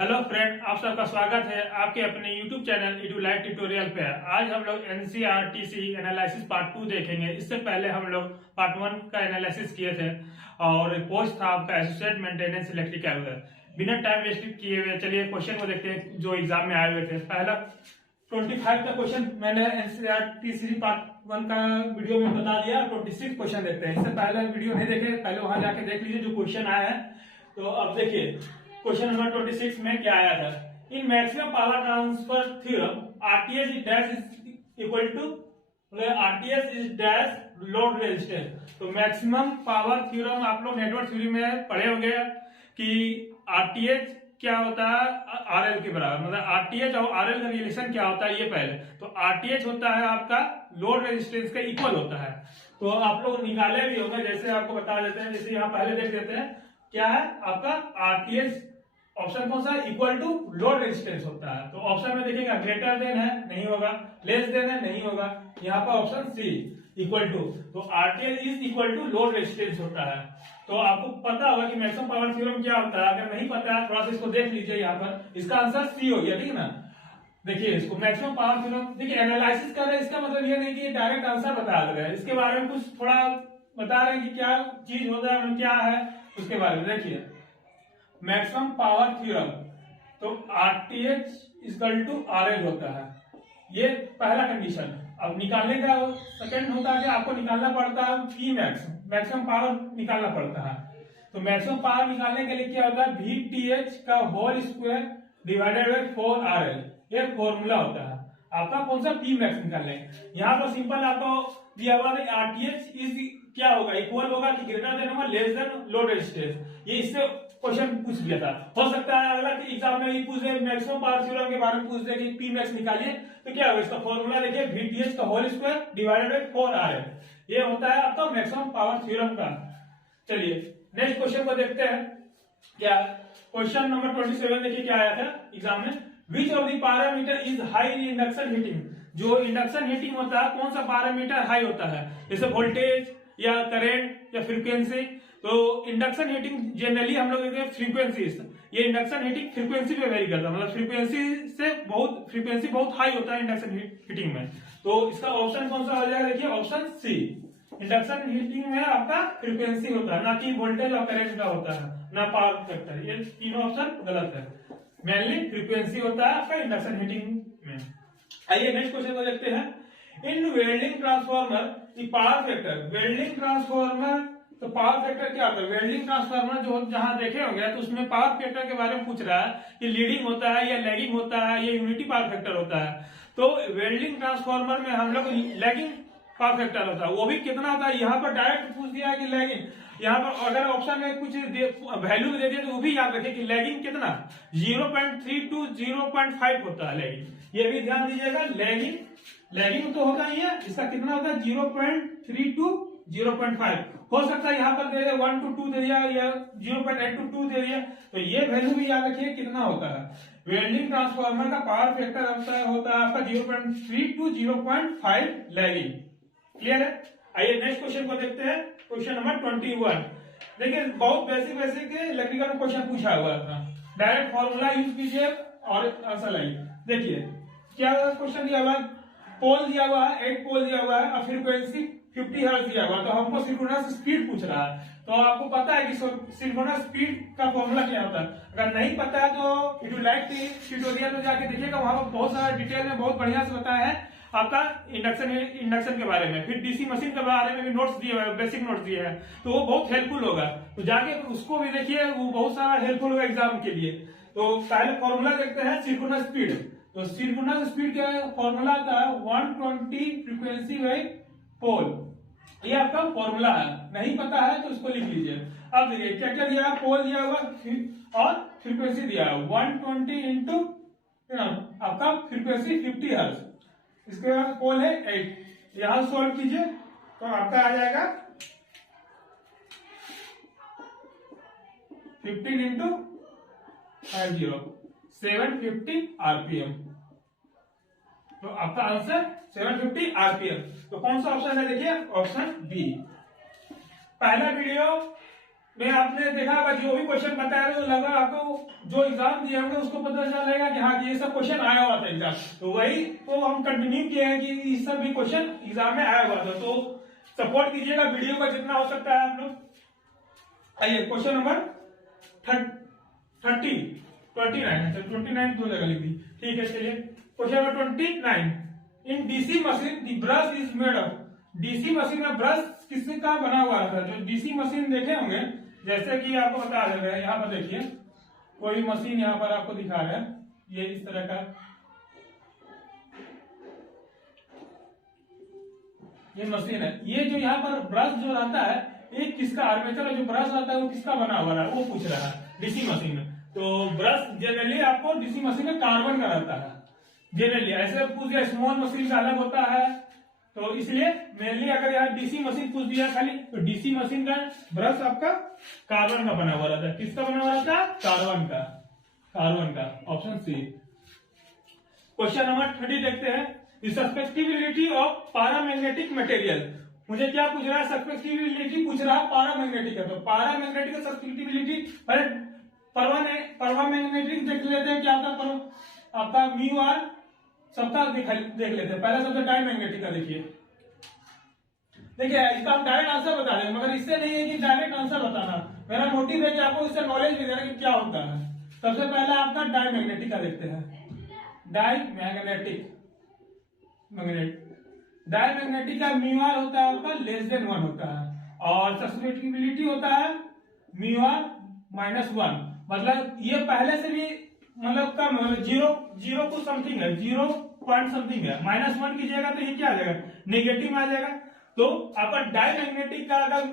Hello friend, आप सबका स्वागत है आपके अपने YouTube चैनल EduLite ट्यूटोरियल पे। आज हम लोग NCERT एनालिसिस पार्ट 2 देखेंगे। इससे पहले हम लोग पार्ट 1 का एनालिसिस किए थे और पोस्ट था आपका एसोसिएट मेंटेनेंस इलेक्ट्रिकल। बिना टाइम वेस्ट किए हुए चलिए क्वेश्चन को देखते हैं जो एग्जाम में आए हुए थे। पहला 25 का क्वेश्चन मैंने NCERT पार्ट 1 का वीडियो में बता दिया। 26 क्वेश्चन देखते हैं। इससे पहले वीडियो नहीं देखे, पहले वहां जाके देख लीजिए जो क्वेश्चन आया है। तो अब देखिए क्वेश्चन नंबर 26 में क्या आया था। In maximum power transfer theorem RTS is dash is equal to RTS is dash load resistance. तो मैक्सिमम पावर थ्योरम आप लोग नेटवर्क थ्योरी में पढ़े होंगे कि आरटीएच क्या होता है आरएल के बराबर, मतलब आरटीएच और आरएल का रिलेशन क्या होता है ये पहले। तो आरटीएच होता है आपका लोड रेजिस्टेंस का इक्वल होता है। तो आप लोग निकाले भी होंगे, जैसे आपको बता देते हैं। जैसे यहाँ पहले देख देते हैं क्या है आपका आरटीएच ऑप्शन कौन सा इक्वल टू लोड रेजिस्टेंस होता है। तो ऑप्शन में देखिएगा ग्रेटर देन है नहीं होगा, लेस देन है नहीं होगा। यहाँ पर ऑप्शन सी इक्वल टू, तो RTH is equal to load resistance होता है। तो आपको पता होगा कि मैक्सिमम पावर थ्योरम क्या होता है। अगर नहीं पता है थोड़ा सा इसको देख लीजिए। यहाँ पर इसका आंसर सी हो गया, ठीक है ना। देखिए इसको मैक्सिमम पावर थ्योरम, देखिए एनालिसिस कर रहे हैं, इसका मतलब ये नहीं कि डायरेक्ट आंसर बता दे रहे हैं। इसके बारे में कुछ थोड़ा बता रहे हैं कि क्या चीज होता है, क्या है उसके बारे में। देखिए मैक्सिमम पावर थ्योरम तो आरटीएच इक्वल टू आरएल होता है, ये पहला कंडीशन। अब निकालने का सेकंड होता है कि आपको निकालना पड़ता है पी मैक्स, मैक्सिमम पावर निकालना पड़ता है। तो मैक्सिमम पावर निकालने के लिए क्या होता है VTH का whole square divided by 4RL, ये फॉर्मूला होता है आपका। कौन सा पी मैक्स निकालने, यहाँ पर सिंपल आपको दिया हुआ है आरटीएच इज क्या होगा इक्वल होगा कि ग्रेटर देन होगा लेस देन लोड रेजिस्टेंस। ये इससे क्वेश्चन पूछ दिया था। हो सकता है अगला एग्जाम में भी पूछ दे, मैक्सिमम पावर थ्योरम के बारे में पूछ दे कि पी मैक्स निकालिए। तो क्या होगा इसका फॉर्मूला देखिए VTH का whole square divided by 4RL, ये होता है आपका मैक्सिमम पावर थ्योरम का। चलिए नेक्स्ट क्वेश्चन को देखते हैं। क्या क्वेश्चन नंबर 27 देखिए क्या आया था एग्जाम में। Which of the parameter is high in induction heating. जो इंडक्शन हीटिंग होता है कौन सा पैरामीटर हाई होता है, जैसे वोल्टेज या करंट या फ्रीक्वेंसी। तो इंडक्शन हीटिंग जनरली हम लोग फ्रीक्वेंसी, ये इंडक्शन हीटिंग फ्रीक्वेंसी पे वेरी करता है, मतलब फ्रीक्वेंसी बहुत हाई होता है इंडक्शन हीटिंग में। तो इसका ऑप्शन कौन सा हो जाएगा, देखिए ऑप्शन सी। इंडक्शन हीटिंग में आपका फ्रीक्वेंसी होता है, ना कि वोल्टेज और करंट का होता है, ना पावर फैक्टर। ये तीनों ऑप्शन गलत है, मेनली फ्रीक्वेंसी होता है आपका इंडक्शन हीटिंग में। आइए नेक्स्ट क्वेश्चन को देखते हैं। इन वेल्डिंग ट्रांसफॉर्मर की पावर फैक्टर, वेल्डिंग ट्रांसफॉर्मर तो पावर फैक्टर क्या होता है। वेल्डिंग ट्रांसफॉर्मर जो जहां देखे होंगे तो उसमें पावर फैक्टर के बारे में पूछ रहा है कि लीडिंग होता है या लैगिंग होता है या यूनिटी पावर फैक्टर होता है। तो वेल्डिंग ट्रांसफॉर्मर में हम लोग लैगिंग पावर फैक्टर होता है, वो भी कितना होता है। यहाँ पर डायरेक्ट पूछ दिया है कि लैगिंग, यहाँ पर अगर ऑप्शन में कुछ वैल्यू दे दिया तो वो भी याद रखे कि लैगिंग कितना 0.3 to 0.5 होता है लैगिंग, ये भी ध्यान दीजिएगा। लैगिंग तो होगा ही है, इसका कितना होता है 0.3 to 0.5। हो सकता है यहाँ पर दे दिया 1 to 2 दे दिया या 0.8 to 2 दे दिया, तो ये वैल्यू भी याद रखिए कितना होता है। वेल्डिंग ट्रांसफार्मर का पावर फैक्टर होता है आपका 0.3 to 0.5 लैगिंग। क्लियर है। आइए नेक्स्ट क्वेश्चन को देखते हैं। क्वेश्चन नंबर 21 देखिए बहुत बेसिक इलेक्ट्रिकल क्वेश्चन पूछा हुआ था। डायरेक्ट फॉर्मूला यूज कीजिए और आंसर लाइए। देखिए क्या क्वेश्चन दिया हुआ है, पोल दिया हुआ है, 8 पोल दिया हुआ है और फ्रीक्वेंसी 50 हर्ट्ज दिया हुआ है। तो हमको सिंक्रोनस स्पीड पूछ रहा है। तो आपको पता है कि सिंक्रोनस स्पीड का फॉर्मूला क्या होता है। अगर नहीं पता है तो EduLite ट्यूटोरियल में जाके देखिएगा, वहां पर बहुत सारा डिटेल में बहुत बढ़िया से बताया है आपका इंडक्शन के बारे में। फिर डीसी मशीन के बारे में भी नोट्स दिए हुए, बेसिक नोट्स दिए हैं, तो वो बहुत हेल्पफुल होगा। तो जाके उसको भी देखिए, वो बहुत सारा हेल्पफुल होगा एग्जाम के लिए। तो पहले फॉर्मूला देखते हैं सिंक्रोनस स्पीड। तो सिंक्रोनस स्पीड का फॉर्मूला आता है 120 फ्रीक्वेंसी बाई पोल, ये आपका फॉर्मूला है। नहीं पता है तो उसको लिख लीजिए। अब देखिए क्या क्या दिया है, पोल दिया हुआ और फ्रीक्वेंसी दिया है 120 इंटू आपका फ्रीक्वेंसी 50 हर्ट्ज, इसके बाद पोल है 8। यहां सॉल्व कीजिए तो आपका आ जाएगा 15 इंटू 50 750 RPM। तो आपका आंसर 750 RPM। तो कौन सा ऑप्शन है, देखिए ऑप्शन बी। पहला वीडियो में आपने देखा होगा जो भी क्वेश्चन बताया तो लगा आपको जो एग्जाम दिए होंगे उसको पता चलेगा कि हाँ ये सब क्वेश्चन आया हुआ था एग्जाम, तो वही तो हम कंटिन्यू किए हैं कि ये सब भी क्वेश्चन एग्जाम में आया हुआ था। तो सपोर्ट कीजिएगा वीडियो का जितना हो सकता है आप लोग। आइए क्वेश्चन नंबर 29 दो जगह लिख दी, ठीक है। चलिए question number 29, in DC machine the brush is made of. DC machine में ब्रश किससे का बना हुआ था? जो डीसी मशीन देखे होंगे, जैसे कि आपको बता दे रहे हैं, यहाँ पर देखिए कोई मशीन यहाँ पर आपको दिखा रहा है, ये इस तरह का ये मशीन है। ये जो यहाँ पर ब्रश जो रहता है ये किसका, आर्मेचर जो ब्रश रहता है वो किसका बना हुआ है वो पूछ रहा है डीसी मशीन में। तो ब्रश जनरली आपको डीसी मशीन में कार्बन का रहता है जनरली, ऐसे पूछ दिया स्मॉल मशीन का अलग होता है, तो इसलिए मेनली अगर यहाँ डीसी मशीन पूछ दिया खाली तो डीसी मशीन का ब्रश आपका कार्बन का बना हुआ रहता है। किसका बना हुआ रहता है? कार्बन का ऑप्शन सी। क्वेश्चन नंबर 30 देखते हैं, सस्पेक्टिबिलिटी ऑफ पारामैग्नेटिक मटेरियल। मुझे क्या पूछ रहा है? सस्पेक्टिबिलिटी पूछ रहा है पारामैग्नेटिक का। तो पारामैग्नेटिक का सस्पेक्टिबिलिटी परमामैग्नेटिक देख लेते हैं क्या होता है आपका म्यू आर सबका देख लेते हैं। पहला सबसे डायमैग्नेटिक का देखिए इसका हम डायरेक्ट आंसर बता देंगे, मगर इससे नहीं है कि डायरेक्ट आंसर बताना, मेरा मोटिव है कि आपको इससे नॉलेज भी देना कि क्या होता है। सबसे पहला आपका डायमैग्नेटिक का देखते हैं, डायमैग्नेटिक का म्यू आर होता है आपका <1 होता है, और सस्पेक्टिबिलिटी होता है म्यू आर -1। मतलब ये पहले से भी मतलब कम जीरो कुछ समथिंग है, 0 पॉइंट समथिंग है, -1 कीजिएगा तो ये क्या आ जाएगा? नेगेटिव आ जाएगा। तो आपका डायमैग्नेटिक का अगर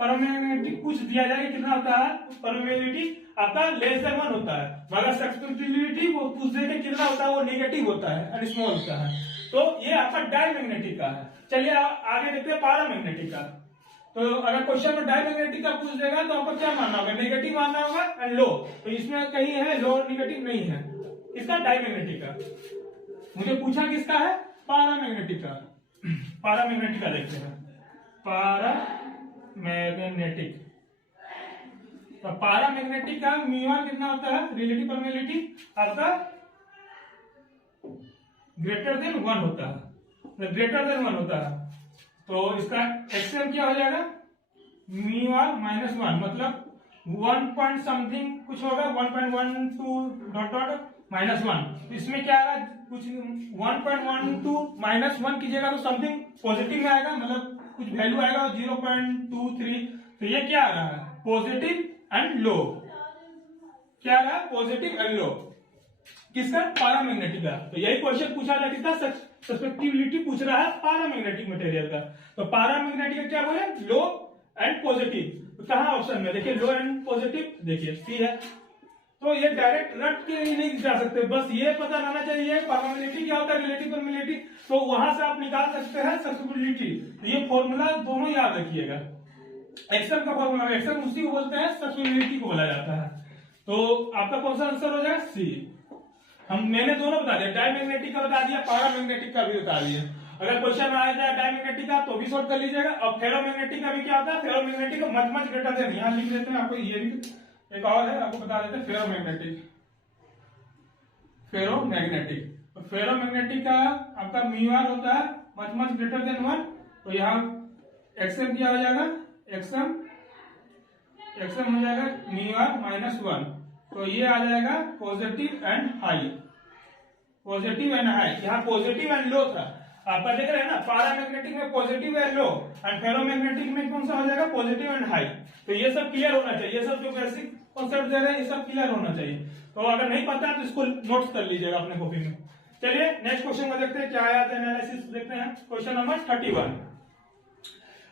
परमैग्नेटिक कुछ दिया जाएगा कितना होता है? परमेबिलिटी आपका <1 होता है, मगर सस्पेक्टिबिलिटी वो पूछ देंगे कितना होता है, वो नेगेटिव होता है, स्मॉल होता है। तो ये आपका डायमैग्नेटिक का है। चलिए आगे देखते हैं पारामैग्नेटिक का। तो अगर क्वेश्चन में डायमैग्नेटिक का पूछ देगा तो आपको क्या मानना होगा? नेगेटिव मानना होगा एंड लो। तो इसमें कहीं है लो, नेगेटिव नहीं है इसका डायमैग्नेटिक का। मुझे पूछा किसका है? पारामैग्नेटिक का। पारामैग्नेटिक का देखते हैं, पारामैग्नेटिक। तो पारामैग्नेटिक का म्यू आर कितना होता है? रिलेटिव परमेबिलिटी आपका >1 होता है, >1 होता है। तो इसका एक्सएम क्या हो जाएगा? म्यू आर -1, मतलब 1 पॉइंट समथिंग कुछ होगा, 1.12 -1। इसमें क्या आ रहा है? कुछ 1.12 -1 कीजिएगा तो समथिंग पॉजिटिव में आएगा, मतलब कुछ वैल्यू आएगा 0.23। तो ये क्या आ रहा है? Positive and low. क्या आ रहा है? Positive and low. किसका? पारामैग्नेटिक का। तो यही क्वेश्चन पूछा था किसका? सस्पेक्टिबिलिटी पूछ रहा है पारामैग्नेटिक मटेरियल का। तो पारामैग्नेटिक का क्या बोले? लो एंड पॉजिटिव। तो कहां ऑप्शन में देखिए लो एंड पॉजिटिव, देखिए सी है। तो ये डायरेक्ट रट के नहीं जा सकते, बस ये पता रहना चाहिए पारामैग्नेटिक क्या होता है, रिलेटिव परमेबिलिटी, तो वहां से आप निकाल सकते हैं सस्पेक्टिबिलिटी। तो ये फॉर्मूला दोनों याद रखिएगा। एक्सएम का फॉर्मूला, एक्सएम उसी को बोलते हैं, सस्पेक्टिबिलिटी को बोला जाता है। तो आपका कौन सा आंसर हो जाएगा? सी। मैंने दोनों बता दिया, डायमैग्नेटिक का बता दिया, पारामैग्नेटिक का भी बता दिया। अगर क्वेश्चन में आ जाए डायमैग्नेटिक का तो भी शॉर्ट कर लीजिएगा। और फेरोमैग्नेटिक का भी क्या होता है? फेरोमैग्नेटिक का मच ग्रेटर देन, यहाँ लिख देते हैं आपको, ये भी एक और है आपको बता देते हैं, फेरोमैग्नेटिक। तो फेरोमैग्नेटिक का आपका म्यू आर होता है मच ग्रेटर देन 1। तो यहाँ एक्सएम क्या हो जाएगा? एक्सएम हो जाएगा म्यू आर -1। तो ये आ जाएगा पॉजिटिव एंड हाई, यहाँ पॉजिटिव एंड लो था। आपका देख रहे हैं ना, पारामैग्नेटिक में positive and low, and ferromagnetic में कौन सा हो जाएगा? Positive and high. तो ये सब क्लियर होना चाहिए, ये सब जो बेसिक कॉन्सेप्ट दे रहे हैं ये सब क्लियर होना चाहिए। तो अगर नहीं पता तो इसको नोट्स कर लीजिएगा अपने कॉपी में। चलिए नेक्स्ट क्वेश्चन को देखते हैं क्या आया था, एनालिसिस देखते हैं। क्वेश्चन नंबर 31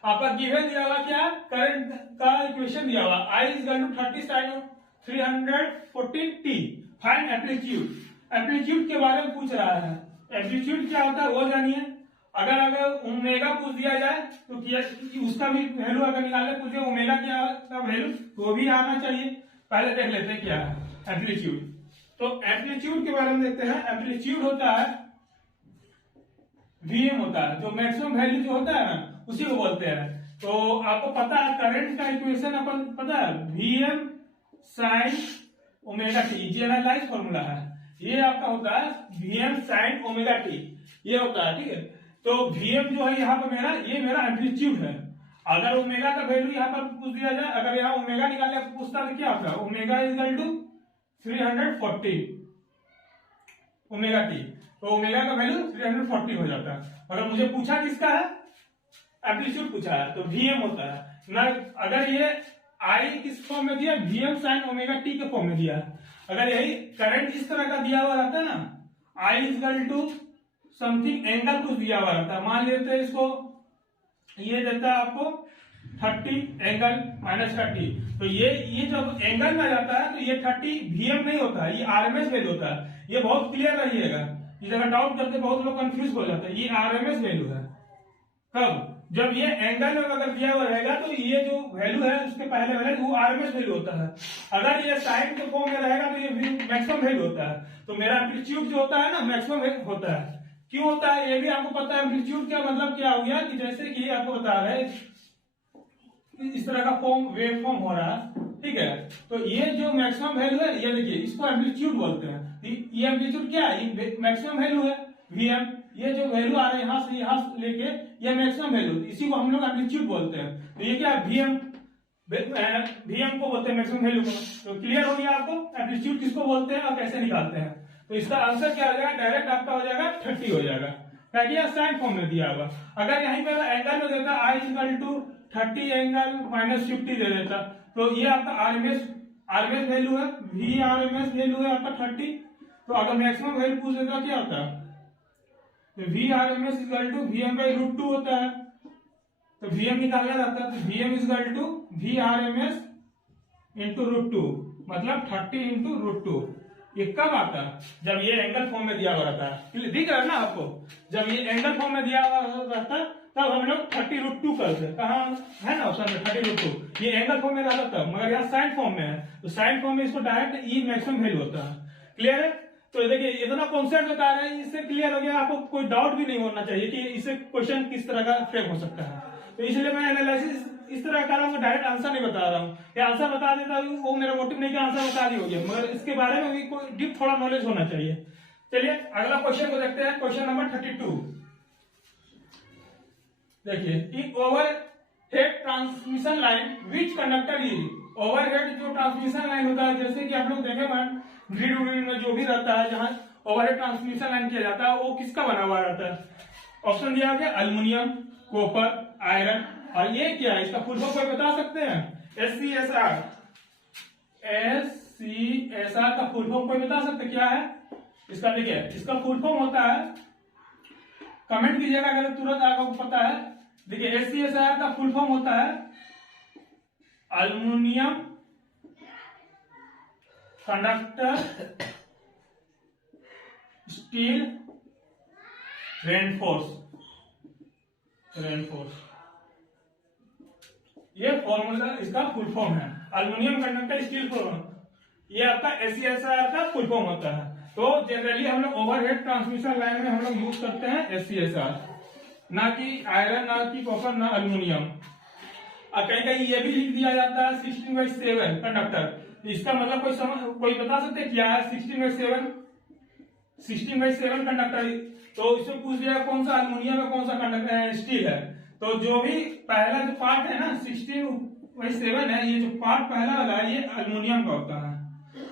आपका गिवन दिया हुआ, क्या करंट का इक्वेशन दिया हुआ, I is equal to 30 sin 314t, find amplitude के बारे में पूछ रहा है। एम्पलीट्यूड क्या होता है वो जानिए। अगर ओमेगा पूछ दिया जाए तो क्या उसका भी वैल्यू अगर निकालने पूछे ओमेगा क्या का वैल्यू तो भी आना चाहिए। पहले देख लेते हैं क्या है एम्पलीट्यूड। तो एम्पलीट्यूड के बारे में देखते हैं। एम्पलीट्यूड होता है Vm होता है, जो मैक्सिमम वैल्यू जो होता है ना उसी को बोलते हैं। तो आपको पता है करंट का इक्वेशन अपन पता है Vm sin ओमेगा टी, ये एनालाइज फॉर्मूला है। ये आपका होता है Vm sin ओमेगा टी, ये होता है। ठीक है, तो Vm जो है यहाँ पर मेरा ये मेरा एम्पलीट्यूड है। अगर ओमेगा का वैल्यू यहाँ पर पूछ दिया जाए, अगर यहाँ ओमेगा निकालने पूछता तो क्या होगा, omega equal to 340 omega T, तो ओमेगा का वैल्यू 340 हो जाता है। अगर मुझे पूछा किसका है, एम्पलीट्यूड पूछा है, तो Vm होता है ना। अगर ये I किस फॉर्म में दिया, Vm sin ओमेगा टी के फॉर्म में दिया है। अगर यही करंट इस तरह का दिया हुआ रहता है ना, I equal to something angle कुछ दिया हुआ रहता है, मान लेते हैं इसको, ये देता है आपको 30 एंगल -30, तो ये जब एंगल में जाता है तो ये 30 Vm नहीं होता है, ये आरएमएस वैल्यू होता है। ये बहुत क्लियर रहिएगा, इस जगह डाउट करते बहुत लोग कंफ्यूज हो जाते हैं। ये आरएमएस वैल्यू है, कब, जब ये एंगल में अगर दिया हुआ रहेगा तो ये जो वैल्यू है उसके पहले वाले वो आरएमएस वैल्यू होता है। अगर ये साइन के फॉर्म में रहेगा तो ये मैक्सिमम वैल्यू होता है। तो मेरा एम्पलीट्यूड जो होता है ना मैक्सिमम होता है। क्यों होता है ये भी आपको पता है। एम्पलीट्यूड का मतलब क्या हो गया कि जैसे कि आपको बता रहे इस तरह का फॉर्म वेव फॉर्म हो रहा है, ठीक है, तो ये जो मैक्सिमम वैल्यू है ये देखिए इसको एम्पलीट्यूड बोलते हैं। ये एम्पलीट्यूड क्या है, ये मैक्सिमम वैल्यू है Vm, ये जो वैल्यू आ रहा है यहाँ से लेके ये मैक्सिमम वैल्यू, इसी को हम लोग एम्पलीट्यूड बोलते हैं। तो ये क्या Vm को बोलते हैं मैक्सिमम वैल्यू को। तो क्लियर हो गया आपको एम्पलीट्यूड किसको बोलते हैं और कैसे निकालते हैं। तो इसका आंसर क्या हो जाएगा, डायरेक्ट आपका हो जाएगा 30 हो जाएगा, क्या साइन फॉर्म में दिया हुआ। अगर यहीं पे एंगल में देता I इक्वल टू 30 एंगल -50 दे देता, तो ये आपका आरएमएस वैल्यू है, V आरएमएस वैल्यू है आपका 30। तो अगर मैक्सिमम वैल्यू पूछ देता क्या होता है, तो V RMS equal to Vm/√2 होता है। तो Vm निकालना रहता है, तो Vm equal to V RMS into √2, मतलब 30 इंटू √2। ये कब आता है, जब ये एंगल फॉर्म में दिया हुआ रहता है। दिख रहा है ना आपको, जब ये एंगल फॉर्म में दिया हुआ रहता है तब हम लोग 30√2 करते हैं। कहाँ है ना ऑप्शन में 30√2, ये एंगल फॉर्म में रहता तब, मगर यहाँ साइन फॉर्म में है, तो साइन फॉर्म में इसको डायरेक्ट ई मैक्सिमम वैल्यू होता है। क्लियर है। तो देखिए इतना कॉन्सेप्ट बता रहे हैं, इससे क्लियर हो गया, आपको कोई डाउट भी नहीं होना चाहिए कि इससे क्वेश्चन किस तरह का फ्रेम हो सकता है। तो इसलिए मैं एनालिसिस इस तरह कर रहा हूँ, डायरेक्ट आंसर नहीं बता रहा हूँ। ये आंसर बता देता हूँ वो मेरा मोटिव नहीं कि आंसर बता दी होगी, मगर इसके बारे में भी कोई डीप थोड़ा नॉलेज होना चाहिए। चलिए अगला क्वेश्चन को देखते हैं, क्वेश्चन नंबर 32। देखिए over head transmission line which conductor is, overhead जो ट्रांसमिशन लाइन होता है, जैसे कि आप लोग देखे ग्रिड में जो भी रहता है जहां ओवरहेड ट्रांसमिशन लाइन किया जाता है वो किसका बना हुआ रहता है। ऑप्शन दिया गया अल्युमिनियम, कॉपर, आयरन, और ये क्या है इसका फुल फॉर्म कोई बता सकते हैं। SCSR का फुल फॉर्म कोई बता सकते क्या है इसका। देखिए इसका फुल फॉर्म होता है, कमेंट कीजिएगा अगर तुरंत आपको पता है। देखिए SCSR का फुल फॉर्म होता है अल्युमिनियम कंडक्टर स्टील रेनफोर्स। ये फॉर्मूला इसका फुल फॉर्म है, अल्युमिनियम कंडक्टर स्टील फॉर्म, ये आपका SCSR का फुल फॉर्म होता है। तो जनरली हम लोग ओवरहेड ट्रांसमिशन लाइन में हम लोग यूज करते हैं SCSR, ना कि आयरन, ना कि कॉपर, ना अल्युमिनियम। और कहीं कहीं ये भी लिख दिया जाता है 16/7 कंडक्टर। इसका मतलब कोई बता सकते हैं क्या है 16/7 कंडक्टर। तो इसमें पूछ दिया कौन सा अल्युमिनियम है, कौन सा कंडक्टर स्टील है। तो जो भी पहला जो पार्ट है ना 16/7 है, ये जो पार्ट पहला वाला है ये अल्युमिनियम का होता है,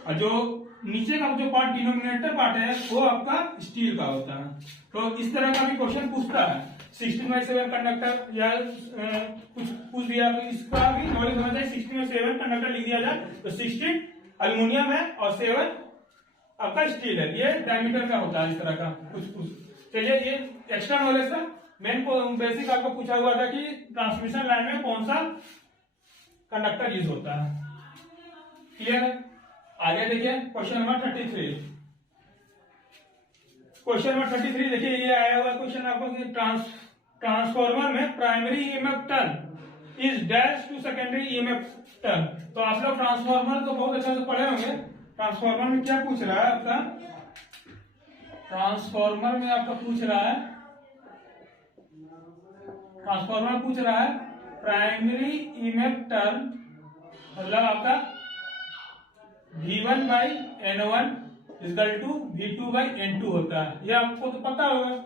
और जो नीचे का जो पार्ट डिनोमिनेटर पार्ट है वो आपका स्टील का होता है। तो इस तरह का भी क्वेश्चन पूछता है 16/7 कंडक्टर या कुछ पूछ दिया तो इसका भी नॉलेज होना चाहिए। 16/7 कंडक्टर लिख दिया जाए तो 16 अल्युमिनियम है और 7 आपका स्टील है, ये डायमीटर का होता है इस तरह का कुछ। चलिए ये एक्स्ट्रा नॉलेज था, मेन बेसिक आपको पूछा हुआ था कि ट्रांसमिशन लाइन में कौन सा कंडक्टर यूज होता है। क्लियर है। आगे देखिए क्वेश्चन नंबर 33। क्वेश्चन नंबर 33 देखिए ये आया हुआ क्वेश्चन आपको कि ट्रांसफॉर्मर में primary EMF turn is dash to secondary EMF turn. तो आप लोग ट्रांसफॉर्मर तो बहुत अच्छा से पढ़े होंगे। ट्रांसफॉर्मर में क्या पूछ रहा है आपका, ट्रांसफॉर्मर में आपका पूछ रहा है प्राइमरी ईएमएफ टर्म मतलब आपका V1/N1 इक्वल टू V2/N2 होता है। ये आपको तो पता होगा,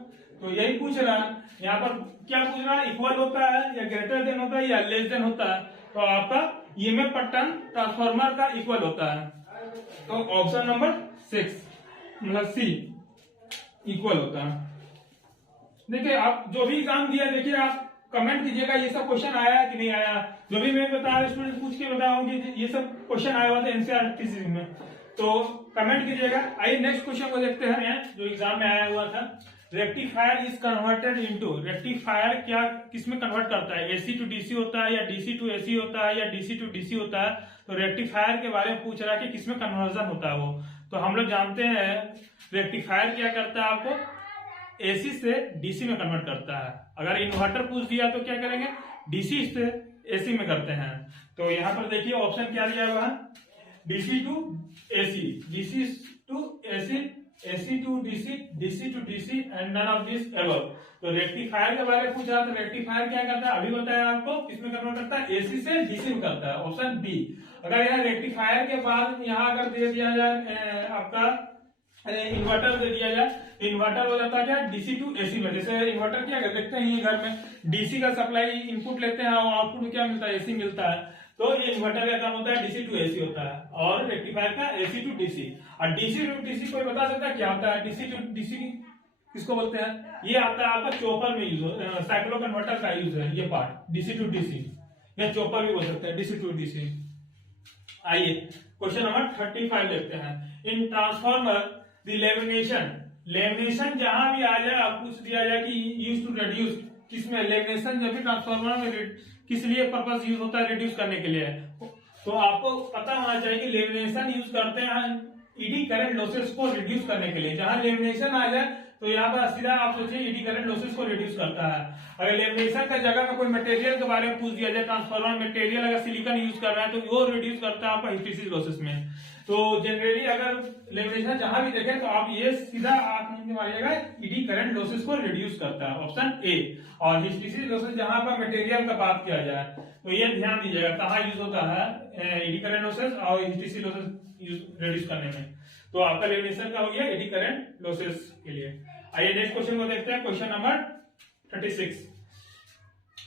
तो यही पूछ रहा है। यहाँ पर क्या पूछ रहा है, इक्वल होता है या ग्रेटर देन होता है या लेस देन होता है। तो आपका ईएमएफ पर टर्न ट्रांसफार्मर का इक्वल होता है, तो ऑप्शन नंबर 6 मतलब सी इक्वल होता है। देखिए आप जो भी एग्जाम दिया, देखिए आप कमेंट कीजिएगा ये सब क्वेश्चन आया कि नहीं आया। जो भी मैं बता रहा स्टूडेंट पूछ के बता रहा हूँ ये सब क्वेश्चन आया हुआ था एनसीईआरटी में, तो कमेंट कीजिएगा। आइए नेक्स्ट क्वेश्चन को देखते हैं जो एग्जाम में आया हुआ था। Rectifier is converted into, rectifier क्या किस में कन्वर्ट करता है, एसी टू डीसी होता है या डीसी टू एसी होता है या डीसी टू डीसी होता है। तो रेक्टिफायर के बारे में पूछ रहा है कि किस में कन्वर्जन होता है वो। तो हम लोग जानते हैं रेक्टिफायर क्या करता है, आपको एसी से डीसी में कन्वर्ट करता है। अगर इन्वर्टर पूछ दिया तो क्या करेंगे, डीसी से एसी में करते हैं। तो यहाँ पर देखिए ऑप्शन क्या दिया हुआ है, DC to AC, DC to AC, AC to DC, DC to DC and none of this above. तो रेक्टिफायर के बारे में पूछा, तो रेक्टिफायर क्या करता है, अभी बताया आपको किसमें कन्वर्ट करता है, एसी से डीसी में करता है, ऑप्शन बी। अगर यहाँ रेक्टिफायर के बाद यहाँ अगर दे दिया जाए आपका इन्वर्टर दे दिया जाए, इन्वर्टर हो जाता है क्या, डीसी टू एसी में। जैसे इन्वर्टर क्या देखते हैं ये घर में डीसी का सप्लाई इनपुट लेते हैं और आउटपुट में क्या मिलता है, एसी मिलता है। तो ये इन्वर्टर का काम होता है डीसी टू एसी होता है, और रेक्टिफायर का एसी टू डीसी। और डीसी टू डीसी कोई बता सकता है क्या होता है, डीसी टू डीसी किसको बोलते हैं, ये आता है आपका चॉपर में यूज, साइक्लो कन्वर्टर का यूज है ये पार्ट, डीसी टू डीसी या चॉपर भी बोल सकते हैं, डीसी टू डीसी। आइए क्वेश्चन नंबर 35 देखते हैं। इन ट्रांसफॉर्मर द लेमिनेशन जहां भी आ जाए आप पूछ दिया जाए कि यूज टू रिड्यूस, किसमें लेमिनेशन जब भी ट्रांसफार्मर में किस लिए पर्पस यूज होता है, रिड्यूस करने के लिए। तो आपको पता होना चाहिए कि लेमिनेशन यूज करते हैं ईडी करंट लॉसेस को रिड्यूस करने के लिए। जहां लेमिनेशन आ जाए तो यहाँ पर सीधा आप सोचिए ईडी करंट लॉसेस को रिड्यूस करता है। अगर लेमिनेशन का जगह में कोई मटेरियल के बारे में पूछ दिया जाए, ट्रांसफार्मर मटेरियल अगर सिलिकॉन यूज कर रहा है तो वो रिड्यूस करता है आपका हिस्टेरिसिस लॉसेस में। तो जनरली अगर लेमिनेशन जहां भी देखें तो आप ये सीधा आप मारिएगा ईडी करंट लॉसेस को रिड्यूस करता है, ऑप्शन ए। और हिस्टेरिसिस लॉसेस जहां पर मटेरियल का बात किया जाए तो ये ध्यान दीजिएगा कहाँ यूज होता है, ईडी करंट लॉसेस और हिस्टेरिसिस लॉसेस रिड्यूस करने में। तो आपका लेमिनेशन का हो गया ईडी करंट लॉसेस के लिए। आइए नेक्स्ट क्वेश्चन को देखते हैं, क्वेश्चन नंबर 36।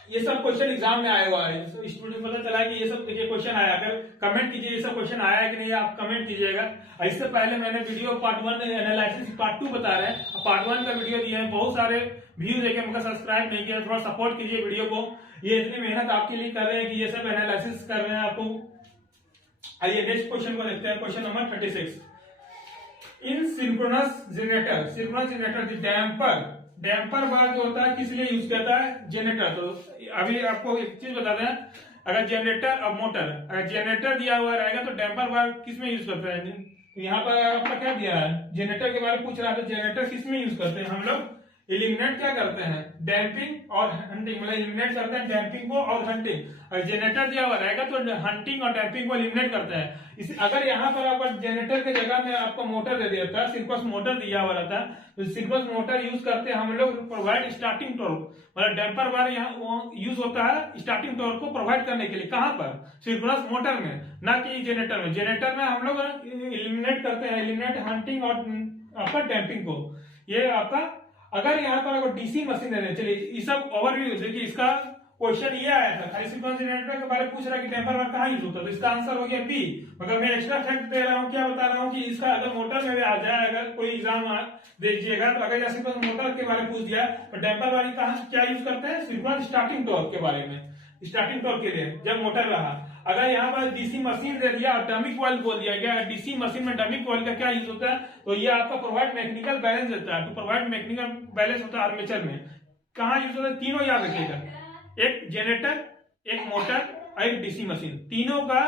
ये सब क्वेश्चन एग्जाम में आया हुआ है, स्टूडेंट पता चला कि ये सब देखिए क्वेश्चन आया। अगर कमेंट कीजिए ये सब क्वेश्चन आया है कि नहीं, आप कमेंट कीजिएगा। इससे पहले मैंने वीडियो पार्ट 1 एनालिसिस पार्ट 2 बता रहे हैं, पार्ट 1 का वीडियो दिया है, बहुत सारे व्यूज देखे, मगर सब्सक्राइब नहीं किया, थोड़ा सपोर्ट कीजिए वीडियो को। ये इतनी मेहनत आपके लिए कर रहे हैं कि ये सब एनालिसिस कर रहे हैं आपको। आइए नेक्स्ट क्वेश्चन को देखते हैं, question number 36। In synchronous generator damper bar जो होता है किस लिए यूज करता है, जनरेटर। तो अभी आपको एक चीज बता दें, अगर जनरेटर और मोटर, अगर जनरेटर दिया हुआ रहेगा तो डैम्पर बार किस में यूज करते हैं। यहाँ पर आपका क्या दिया है, जनरेटर के बारे में पूछ रहा है, तो जनरेटर किस में यूज करते हैं हम लोग, एलिमिनेट क्या करते हैं, डैम्पिंग और हंटिंग, मतलब एलिमिनेट करते हैं डैम्पिंग को और हंटिंग। अगर जनरेटर दिया हुआ रहेगा तो हंटिंग और डैम्पिंग को एलिमिनेट करता है। अगर यहाँ पर आपको जनरेटर के जगह में आपको मोटर दे दिया था, सिंक्रोनस मोटर दिया हुआ रहता, तो सिंक्रोनस मोटर यूज करते हैं हम लोग प्रोवाइड स्टार्टिंग टॉर्क, मतलब डैम्पर बार यहाँ यूज होता है स्टार्टिंग टॉर्क को प्रोवाइड करने के लिए। कहां पर, सिंक्रोनस मोटर में, ना कि जनरेटर में। जनरेटर में हम लोग एलिमिनेट करते हैं, एलिमिनेट हंटिंग और आपका डैम्पिंग को। ये आपका अगर यहाँ पर अगर डीसी मशीन है, चलिए ये सब ओवरव्यू देखिए। इसका क्वेश्चन ये आया था, खाली सिंक्रोनस जनरेटर के बारे में पूछ रहा है कि डैम्पर बार कहाँ यूज होता है, तो इसका आंसर हो गया बी। मगर मैं एक्स्ट्रा फैक्ट दे रहा हूँ, क्या बता रहा हूँ कि इसका अगर मोटर में भी आ जाए, अगर कोई एग्जाम देखिएगा तो अगर सिंक्रोनस मोटर के बारे में पूछ दिया तो डैम्पर वाली कहाँ क्या यूज करते हैं, सिंक्रोनस स्टार्टिंग टॉर्क के बारे में, स्टार्टिंग टॉर्क के लिए जब मोटर रहा। अगर यहाँ पर डीसी मशीन दे दिया और डमी कॉइल बोल दिया गया, डीसी मशीन में डमी कॉइल का क्या यूज होता है, तो ये आपका प्रोवाइड मैकेनिकल बैलेंस देता है। तो प्रोवाइड मैकेनिकल बैलेंस होता है आर्मेचर में। कहाँ यूज होता है, तीनों याद रखिएगा, एक जनरेटर, एक मोटर और एक डीसी मशीन, तीनों का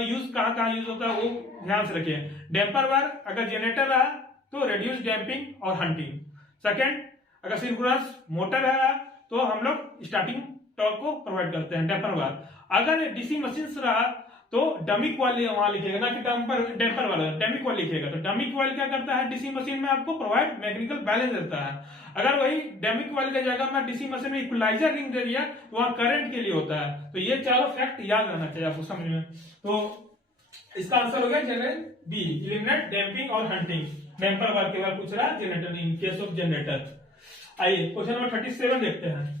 यूज कहाँ यूज होता है वो ध्यान से रखिए। डैम्पर बार अगर जनरेटर रहा तो रेड्यूस डैम्पिंग और हंटिंग। सेकेंड, अगर सिंक्रोनस मोटर रहा तो हम लोग स्टार्टिंग टॉर्क को प्रोवाइड करते हैं डैम्पर बार। अगर डीसी मशीन रहा तो डमी कॉइल वहां लिखेगा, ना कि डैम्पर वाला डमी कॉइल लिखेगा। तो डमी कॉइल क्या करता है, डीसी मशीन में आपको प्रोवाइड मैकेनिकल बैलेंस देता है। अगर वही डमी कॉइल की जगह में डीसी मशीन में इक्वलाइजर रिंग दे दिया तो वहां करंट के लिए होता है। तो ये चारों फैक्ट याद रहना चाहिए आपको समझ में। तो इसका आंसर हो गया जनरल बी, इलिमिनेट डैम्पिंग और हंटिंग। डैम्पर वर्क के बाद पूछ रहा है generator, in case of generator. आइए क्वेश्चन नंबर 37 देखते हैं।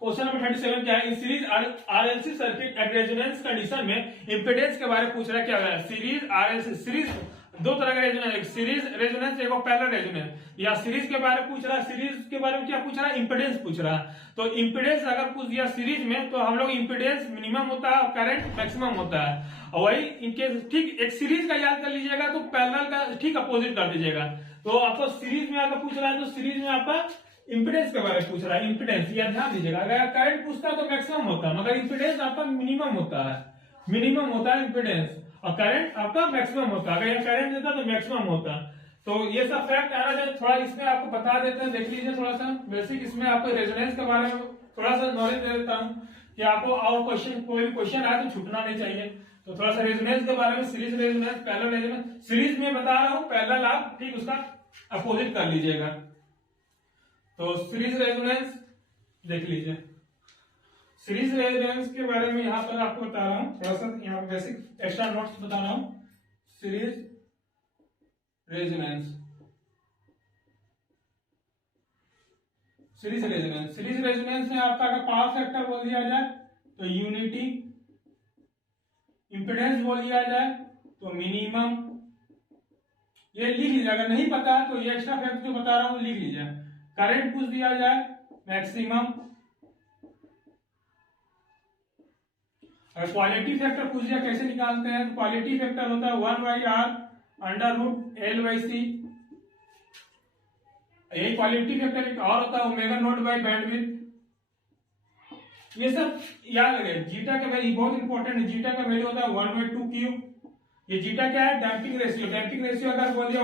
क्वेश्चन नंबर 37 क्या है, series RLC circuit at resonance condition में इंपेडेंस के बारे में पूछ रहा है। क्या है सीरीज आरएलसी, सीरीज दो तरह का रेजोनेंस, एक सीरीज रेजोनेंस, एक पैरेलल रेजोनेंस। या सीरीज के बारे में पूछ रहा है, सीरीज के बारे में क्या पूछ रहा है, इंपेडेंस पूछ रहा है। तो इंपेडेंस अगर पूछ दिया सीरीज में तो हम लोग इंपेडेंस मिनिमम होता है और करंट मैक्सिमम होता है। और वही इनके ठीक एक सीरीज का याद कर लीजिएगा तो पैरेलल का ठीक अपोजिट कर दीजिएगा। तो आपको सीरीज में अगर पूछ रहा है तो सीरीज में आपका इंपेडेंस के बारे में पूछ रहा है, इंपेडेंस या ध्यान दीजिएगा। अगर करंट पूछता है तो मैक्सिमम होता है, मगर इंपेडेंस आपका मिनिमम होता है, मिनिमम होता है इंपेडेंस, और करंट आपका मैक्सिमम होता है। अगर करंट देता तो मैक्सिमम होता। तो ये सब फैक्ट आना चाहिए। थोड़ा इसमें आपको बता देते हैं, देख लीजिए थोड़ा सा बेसिक। इसमें आपको रेजोनेंस के बारे में थोड़ा सा नॉलेज दे देता हूँ कि आपको और क्वेश्चन कोई भी क्वेश्चन आए तो छूटना नहीं चाहिए। तो थोड़ा सा रेजोनेंस के बारे में, series resonance, parallel resonance. Series में बता रहा हूँ, पैरेलल आप ठीक उसका अपोजिट कर लीजिएगा। तो सीरीज रेजोनेंस देख लीजिए। सीरीज रेजोनेंस के बारे में यहां पर आपको बता रहा हूं, थोड़ा सा यहाँ बेसिक एक्स्ट्रा नोट्स बता रहा हूं। Series resonance, series resonance, series resonance में आपका अगर पावर फैक्टर बोल दिया जाए तो यूनिटी, इंपेडेंस बोल दिया जाए तो मिनिमम। ये लिख लीजिए, अगर नहीं पता तो ये एक्स्ट्रा फैक्ट जो बता रहा हूं लिख लीजिए। करंट पूछ दिया जाए मैक्सिमम। अगर क्वालिटी फैक्टर पूछ दिया कैसे निकालते हैं, तो क्वालिटी फैक्टर होता है 1/r अंडर रूट L/C। यही क्वालिटी फैक्टर एक और होता है ओमेगा नॉट बाई बैंडविड्थ। ये सब याद रखें। जीटा का वैल्यू बहुत इंपॉर्टेंट है, जीटा का वैल्यू होता है 1/2 ये जीटा क्या है, डैम्पिंग रेशियो। डैम्पिंग रेशियो अगर बोल दिया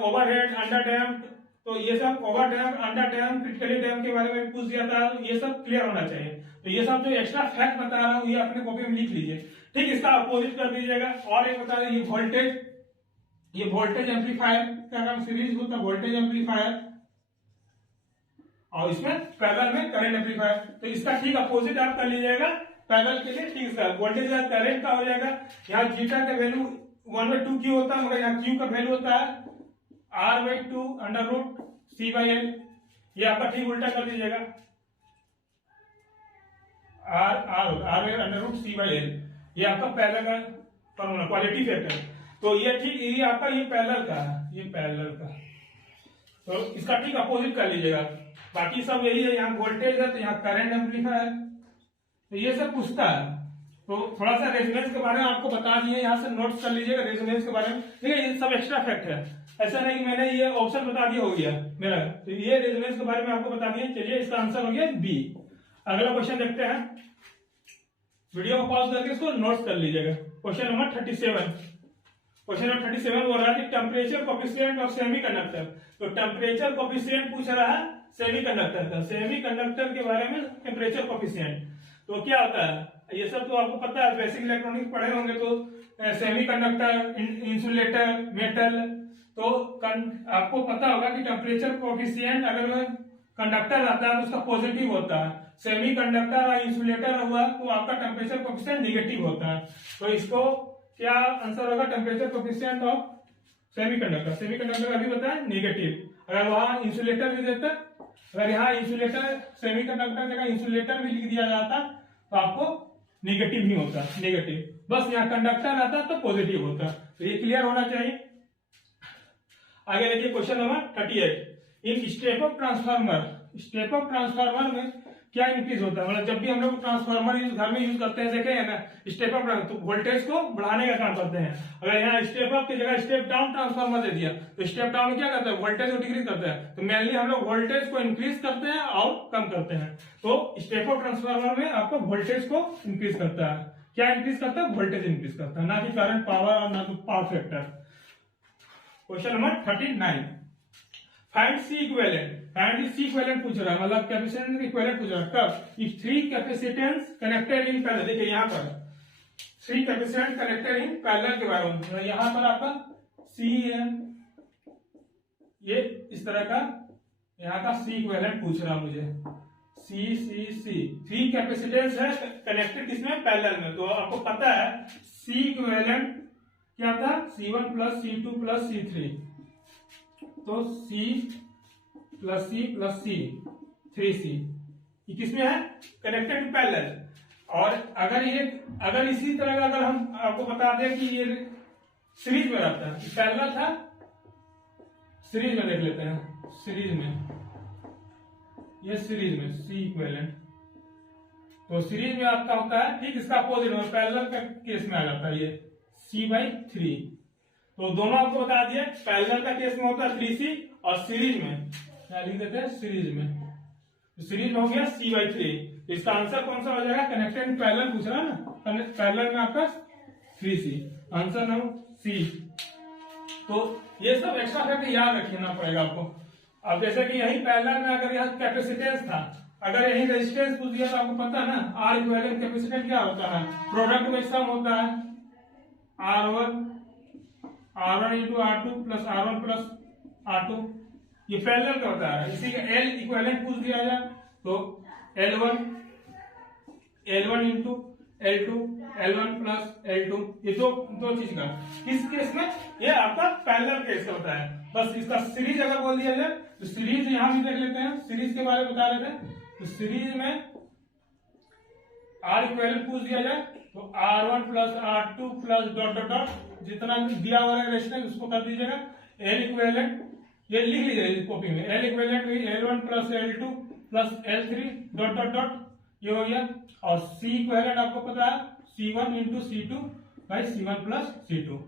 ओवरहेड अंडर डैम्प, तो ये सब over damp, under damp, critically damp के बारे में पूछ दिया था, ये सब क्लियर होना चाहिए। तो ये सब जो एक्स्ट्रा फैक्ट बता रहा हूँ ये अपने कॉपी में लिख लीजिए। ठीक, इसका अपोजिट कर दीजिएगा। और एक बता दें, ये वोल्टेज, ये वोल्टेज एम्पलीफायर का नाम सीरीज होता है वोल्टेज एम्पलीफायर, और इसमें पैरेलल में करंट एम्पलीफायर। तो इसका ठीक अपोजिट आप कर लीजिएगा पैरेलल के लिए। ठीक, इसका वोल्टेज या करंट का हो जाएगा। यहाँ जीटा का वैल्यू 1/2 क्यू होता है, मगर यहाँ क्यू का वैल्यू होता है R/2 अंडर रूट C/L। ये आपका ठीक उल्टा कर दीजिएगा, R अंडर रूट C/L। ये आपका पैरेलल का फॉर्मूला, क्वालिटी फैक्टर। तो ये ठीक, ये आपका ये पैरेलल का है, ये पैरेलल का। तो इसका ठीक अपोजिट कर लीजिएगा। बाकी सब यही है, यहाँ वोल्टेज है तो यहाँ करंट एम्पलीफायर। तो ये सब पूछता है। तो थोड़ा सा रेजोनेंस के बारे में आपको बता दिए, यहाँ से नोट्स कर लीजिएगा रेजोनेंस के बारे में। ठीक है, ये सब एक्स्ट्रा फैक्ट है, ऐसा नहीं कि मैंने ये ऑप्शन बता दिया हो गया मेरा। तो ये रेजोनेंस के बारे में आपको बता दिए। चलिए, इसका आंसर हो गया बी। अगला क्वेश्चन देखते हैं, वीडियो को पॉज करके इसको नोट्स कर लीजिएगा। Question number 37। क्वेश्चन नंबर 37 बोल रहा है टेम्परेचर कोफिशिएंट ऑफ सेमीकंडक्टर। तो टेम्परेचर कोफिशिएंट पूछ रहा है सेमीकंडक्टर का। सेमीकंडक्टर के बारे में टेम्परेचर कोफिशिएंट तो क्या होता है, ये सब तो आपको पता है, बेसिक इलेक्ट्रॉनिक्स पढ़े होंगे। तो सेमीकंडक्टर, इंसुलेटर, मेटल, तो आपको पता होगा कि टेम्परेचर कोफिशिएंट अगर कंडक्टर आता है तो उसका पॉजिटिव होता है। सेमीकंडक्टर और इंसुलेटर हुआ तो आपका टेम्परेचर कोफिशिएंट नेगेटिव होता है। तो इसको क्या आंसर होगा, temperature coefficient of semiconductor. Semiconductor अभी बताया नेगेटिव। अगर वहां इंसुलेटर भी देता, अगर यहाँ इंसुलेटर सेमीकंडक्टर जगह इंसुलेटर भी लिख दिया जाता तो आपको नेगेटिव ही होता, नेगेटिव। बस यहाँ कंडक्टर आता तो पॉजिटिव होता। तो ये क्लियर होना चाहिए। आगे देखिए question number 38। In step up transformer, step up transformer में क्या इंक्रीज होता है, मतलब जब भी हम लोग ट्रांसफार्मर घर में यूज करते हैं, देखे है ना, स्टेप अप तो वोल्टेज को बढ़ाने का काम करते हैं। अगर यहाँ स्टेप अप की जगह स्टेप डाउन ट्रांसफार्मर दे दिया तो स्टेप डाउन में क्या करते हैं, वोल्टेज को डिक्रीज करते हैं। तो मेनली हम लोग वोल्टेज को इंक्रीज करते हैं और कम करते हैं। तो स्टेप अप ट्रांसफार्मर में आपको वोल्टेज को इंक्रीज करता है। क्या इंक्रीज करता है, वोल्टेज इंक्रीज करता है, ना कि करंट, पावर और ना कि power factor. Question number 39। Find C equivalent. Find C equivalent पूछ रहा है, मतलब कैपेसिटेंस इक्विवेलेंट पूछ रहा है। कब, if three capacitance connected in parallel. देखिए यहाँ पर three capacitant connected in parallel के बारे में। यहाँ पर आपका सी है, ये इस तरह का यहाँ का सी इक्विवेलेंट पूछ रहा मुझे, सी सी सी थ्री कैपेसिटेंस है कनेक्टेड किसमें, पैरेलल में। तो आपको पता है सी इक्विवेलेंट क्या था, C1 plus C2 plus C3, तो C plus C plus C 3C ये किसमें है, कनेक्टेड पैरेलल। और अगर इसी तरह का अगर हम आपको बता दें कि ये सीरीज में रहता है, पैरेलल था, सीरीज में देख लेते हैं, सीरीज में, ये सीरीज में सी इक्विवेलेंट, तो सीरीज में आपका होता है ठीक इसका अपोजिट में, पैरेलल का केस में आ जाता है ये C/3। तो दोनों आपको बता दिया, पैरेलल का केस में होता है 3C और सीरीज में क्या लिख देते हैं, सीरीज में, तो सीरीज में हो गया C/3। इसका आंसर कौन सा हो जाएगा, कनेक्टेड पैरेलल पूछ रहा है ना, पैरेलल में आपका 3C, आंसर नंबर C। तो ये सब एक्स्ट्रा फैक्ट याद रखना पड़ेगा आपको। अब जैसे कि यही पैरेलल में अगर यहाँ कैपेसिटेंस था, अगर यही रेजिस्टेंस पूछ दिया तो आपको पता है ना, आर इक्विवेलेंट कैपेसिटेंस क्या होता है, प्रोडक्ट में सम होता है R1 into R2 plus R1 plus R2, ये पैरेलल का होता है। इसी का एल इक्विवेलेंट पूछ दिया जाए तो L1 into L2 L1 plus L2, ये दो चीज का, किस केस में, ये आपका पैरेलल केस होता है। बस इसका सीरीज अगर बोल दिया जाए तो सीरीज यहां भी देख लेते हैं, सीरीज के बारे में बता रहे थे, तो सीरीज में आर इक्विवेलेंट पूछ दिया जाए तो R1 plus R2 plus dot dot dot, जितना दिया हुआ है रेजिस्टेंस उसको कर दीजिएगा, एल इक्विवेलेंट ये लिख लीजिए कॉपी में, L equivalent L1 plus L2 plus L3 dot dot dot, ये हो गया। और सी इक्विवेलेंट आपको पता है C1 into C2 by C1 plus C2।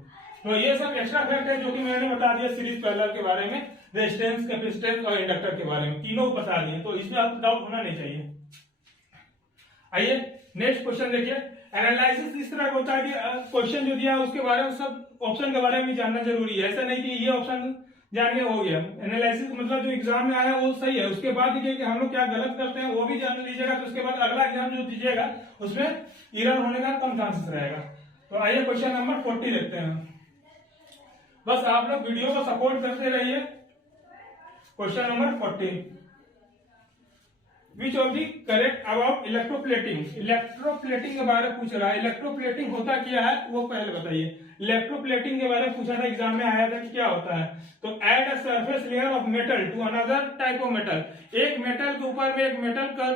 तो ये सब एक्स्ट्रा फैक्ट है जो कि मैंने बता दिया सीरीज पैरेलल के बारे में, रेजिस्टेंस, कैपेसिटेंस और इंडक्टर के बारे में, तीनों बता दिए, तो इसमें आपको डाउट होना नहीं चाहिए। आइए नेक्स्ट क्वेश्चन देखिए। एनालिसिस इस तरह का होता है कि क्वेश्चन जो दिया है उसके बारे में सब ऑप्शन के बारे में जानना जरूरी है, ऐसा नहीं कि ये ऑप्शन जान के हो गया। एनालिसिस मतलब जो एग्जाम में आया वो सही है, उसके बाद देखिए कि हम लोग क्या गलत करते हैं वो भी जान लीजिएगा, तो उसके बाद अगला एग्जाम जो दीजिएगा उसमें एरर होने का कम चांसेस रहेगा। तो आइए क्वेश्चन नंबर 40 देखते हैं। बस आप लोग वीडियो को सपोर्ट करते रहिए। Question number 40, which of the correct about electroplating, electroplating के बारे में पूछ रहा है। इलेक्ट्रोप्लेटिंग होता क्या है वो पहले बताइए। इलेक्ट्रोप्लेटिंग के बारे में पूछा था, एग्जाम में आया था कि क्या होता है, तो add a surface layer of metal to another type of metal, एक मेटल के ऊपर में एक मेटल का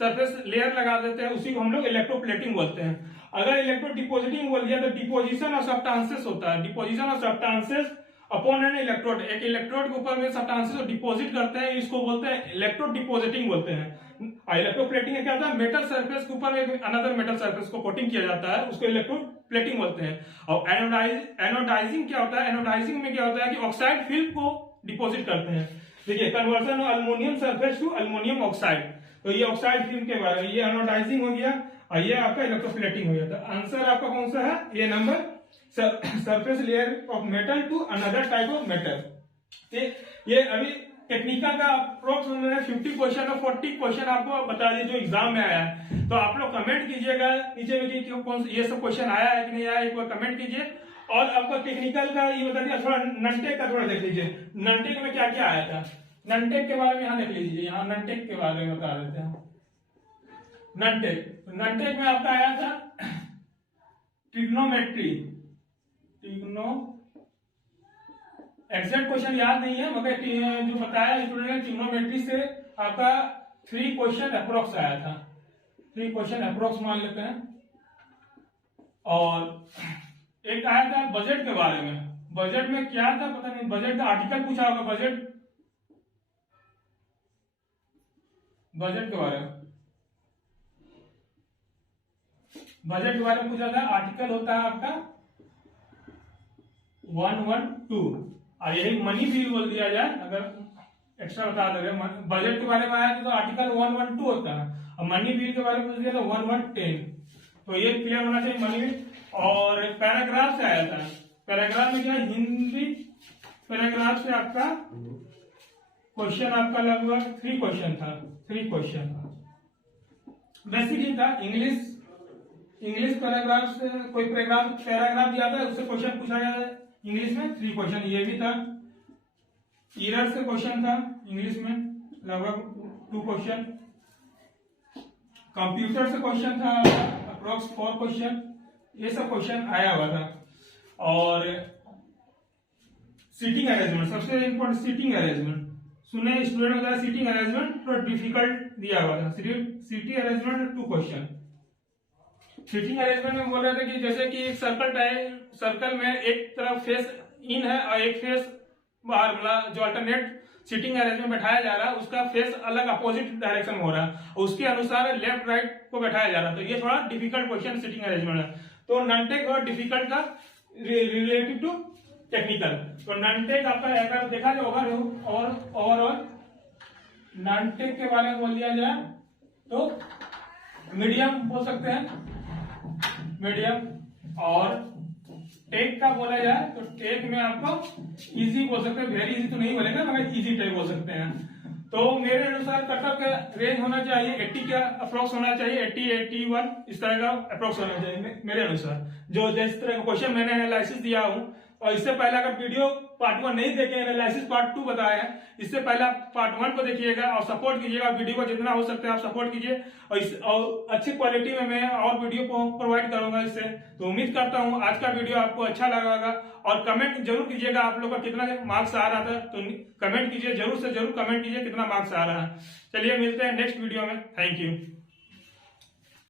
सरफेस लेयर लगा देते हैं, उसी को हम लोग इलेक्ट्रोप्लेटिंग बोलते हैं। अगर इलेक्ट्रो डिपोजिटिंग बोल दिया तो डिपोजिशन ऑफ सब्सटेंसेस होता है, deposition of substances upon N electrode, एक इलेक्ट्रोड के ऊपर में सब्सटेंसेस को डिपॉजिट करते हैं, इसको बोलते हैं इलेक्ट्रो डिपोजिटिंग बोलते हैं। इलेक्ट्रोप्लेटिंग क्या होता है, मेटल सरफेस के ऊपर एक अनदर मेटल सरफेस को कोटिंग किया जाता है, उसको इलेक्ट्रोप्लेटिंग बोलते हैं। और एनोडाइजिंग क्या होता है, एनोडाइजिंग में क्या होता है कि ऑक्साइड फिल्म को डिपोजिट करते हैं। देखिए conversion of aluminium surface to aluminium oxide, तो ये ऑक्साइड फिल्म के बारे में, ये एनोडाइजिंग हो गया और ये आपका इलेक्ट्रोप्लेटिंग हो गया। तो आंसर आपका कौन सा है, ये number, surface layer of metal to another type of metal. ये अभी टेक्निकल का अप्रोक्स 50 क्वेश्चन और 40 क्वेश्चन आपको बता दिए जो एग्जाम में आया है। तो आप लोग कमेंट कीजिएगा नीचे में कि कौन ये सब क्वेश्चन आया है कि नहीं आया, एक बार कमेंट कीजिए। और आपको टेक्निकल का ये बता दिया, थोड़ा ननटेक का थोड़ा देख लीजिए, ननटेक में क्या क्या आया था, ननटेक के बारे में यहाँ देख लीजिए, यहाँ ननटेक के बारे में बता देते हैं। ननटेक में आपका आया था ट्रिग्नोमेट्री, एग्जैक्ट क्वेश्चन याद नहीं है मगर जो बताया स्टूडेंट ने ट्रिग्नोमेट्री से आपका 3 क्वेश्चन अप्रोक्स आया था, 3 क्वेश्चन अप्रोक्स मान लेते हैं। और एक आया था बजट के बारे में, बजट में क्या था पता नहीं, बजट का आर्टिकल पूछा होगा, बजट के बारे में, बजट के बारे में पूछा था। आर्टिकल होता है आपका 112, और यही मनी बिल बोल दिया जाए, अगर एक्स्ट्रा बता दे, बजट के बारे में आया था तो आर्टिकल 112 होता है, और मनी बिल के बारे में पूछ दिया तो 1110। तो ये क्लियर होना चाहिए मनी बिल। और पैराग्राफ से आया था, पैराग्राफ में क्या, हिंदी पैराग्राफ से आपका क्वेश्चन आपका लगभग 3 क्वेश्चन था, 3 क्वेश्चन बेसिक ही था। इंग्लिश पैराग्राफ से कोई पैराग्राफ दिया था उससे क्वेश्चन पूछा गया है इंग्लिश में 3 क्वेश्चन, ये भी था। ईरर से क्वेश्चन था इंग्लिश में लगभग 2 क्वेश्चन। कंप्यूटर से क्वेश्चन था अप्रोक्स 4 क्वेश्चन, ये सब क्वेश्चन आया हुआ था। और सीटिंग अरेंजमेंट, सबसे इम्पोर्टेंट सीटिंग अरेंजमेंट, सुने स्टूडेंट बताया सीटिंग अरेंजमेंट तो डिफिकल्ट दिया हुआ था। Seating arrangement 2 question. Seating arrangement में बोल रहे थे कि जैसे कि एक सर्कल में एक तरफ फेस इन है और एक फेस बाहर, मतलब जो अल्टरनेट सीटिंग अरेंजमेंट बैठाया जा रहा है उसका फेस अलग अपोजिट डायरेक्शन में हो रहा है, उसके अनुसार लेफ्ट राइट को बैठाया जा रहा है। तो ये थोड़ा डिफिकल्ट क्वेश्चन सीटिंग अरेंजमेंट है। तो नॉन-टेक और डिफिकल्ट का रिलेटिव टू टेक्निकल। तो नॉन-टेक आपका अगर देखा जाए ओवरऑल नॉन-टेक के बारे में बोल दिया जाए तो मीडियम बोल सकते हैं, मीडियम। और टेक का बोला जाए तो टेक में आपको इजी बोल सकते हैं, वेरी इजी तो नहीं बोलेगा मगर इजी टेक बोल सकते हैं। तो मेरे अनुसार कटअप का रेंज होना चाहिए 80 का अप्रोक्स होना चाहिए, 80 81 इस तरह का अप्रोक्स होना चाहिए मेरे अनुसार। जो जिस तरह का क्वेश्चन मैंने एनालिसिस दिया हूँ, और इससे पहले अगर वीडियो पार्ट 1 नहीं देखे, एनालिसिस पार्ट 2 बताया है, इससे पहले आप पार्ट 1 को देखिएगा और सपोर्ट कीजिएगा। वीडियो को जितना हो सकता है आप सपोर्ट कीजिए और अच्छी क्वालिटी में मैं और वीडियो को प्रोवाइड करूंगा इससे। तो उम्मीद करता हूं आज का वीडियो आपको अच्छा लगा होगा। और कमेंट जरूर कीजिएगा आप लोग का कितना मार्क्स आ रहा था, तो कमेंट कीजिए, जरूर से जरूर कमेंट कीजिए कितना मार्क्स आ रहा है। चलिए मिलते हैं नेक्स्ट वीडियो में, थैंक यू।